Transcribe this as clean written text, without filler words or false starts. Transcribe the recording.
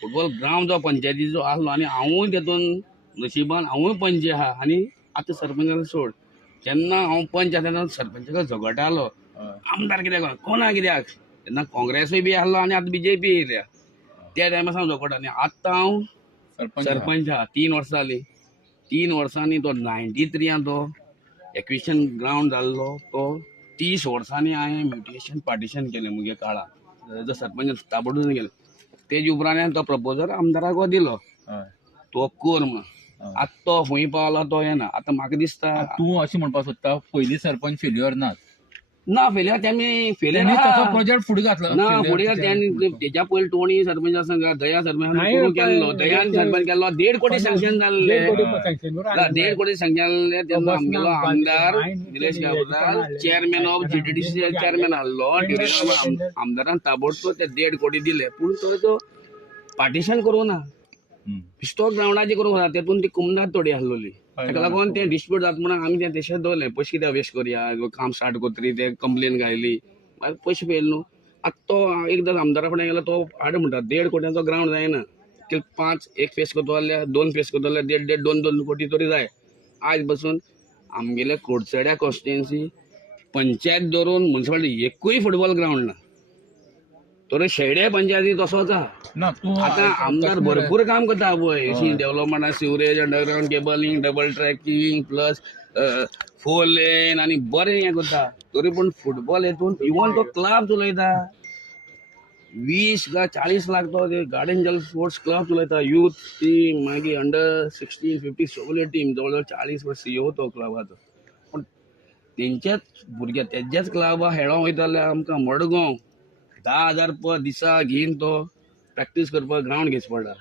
football ground जो पंचायतीचो आसलो आनी हांवूय तेतून नशिबान हांवूय पंच आहा आनी आतां सरपंचाक सोड जेन्ना हांव पंच आसा तेन्ना सरपंचाक झगडटालो आमदार कित्याक कोणा कित्याक तेन्ना काँग्रेसूय बी आसलो आनी आतां बीजेपी येयल्या त्या टायमार हांव झगडटा आनी आतां हांव सरपंच आहा 3 वर्सां जालीं 3 वर्सांनी तो 93 तो एक्विशन ग्राउंड जाल्लो तो 30 वर्सांनी हांवें म्युटेशन पार्टिशन केलें मुगे काळार जो सरपंच ताबडतोब केलें तेजे उपरांत हांवें तो प्रपोजल आमदाराक दिलो तो कर म्हणून आतां तो खंय पावला तो येना आतां म्हाका दिसता तूं अशें म्हणपाक सोदता पयलीं सरपंच फेल्युअर नात ना फेलियर त्यांनी फेलियर प्रोजेक्ट फुडें घातलो ना फुडें त्यांनी तेच्या पयलीं टोणी सरपंच आसा दया सरपंच केल्लो दयान सरपंच केल्लो 1.5 कोटी सँक्शन जाल्ले 1.5 कोटी सँक्शन जाल्ले तेन्ना आमगेलो आमदार निलेश गावकार चेअरमॅन ऑफ जीटीडीसी चेअरमॅन आसलो ड्युरेशन आमदारान ताबडतोब ते 1.5 कोटी दिले पूण तो पार्टिशन करूं ना स्टॉक ग्राउंडाची करूंक ना तेतून ती कुमदाद थोडी आसलोली ताका लागून तें डिस्प्यूट जाता म्हणून आमी तें तशेंच दवरलें पयशे कित्याक वेस्ट करया काम स्टार्ट करतरी ते कंप्लेन घायली मागीर पयशे फेल न्हू आतां तो एकदां आमदारा फुडें गेलो तो हाड म्हणटा 1.5 कोट्यांचो ग्राउंड जायना ते 5 एक फेस करता जाल्यार 2 फेस करता जाल्यार 1.5-2 कोटी तरी जाय आज बसून आमगेल्या कोडचड्या कॉन्स्टिट्युएन्सी पंचायत धरून म्युन्सिपालिटी एकूय फुटबॉल ग्राउंड ना तर शेड्या पंचायती तसोच आहा आतां आमदार भरपूर काम करता पळय development sewerage underground cabling double tracking plus 4 lane आनी बरें हें करता तरी पूण फुटबॉल हेतून इवन तो क्लब चलयता 20 का 40 लाख तो गार्डन जल स्पोर्ट्स क्लब चलयता यूथ टीम मागीर अंडर 16, 15 सगळे टीम जवळ 40 वर्स सीईओ तो क्लबाचो पूण तेंच्याच भुरगे तेच्याच क्लबा खेळोंक वयता जाल्यार आमकां मडगांव 10,000 पर दिसा घेवन तो प्रॅक्टीस करपाक ग्राउंड घेवचो पडटा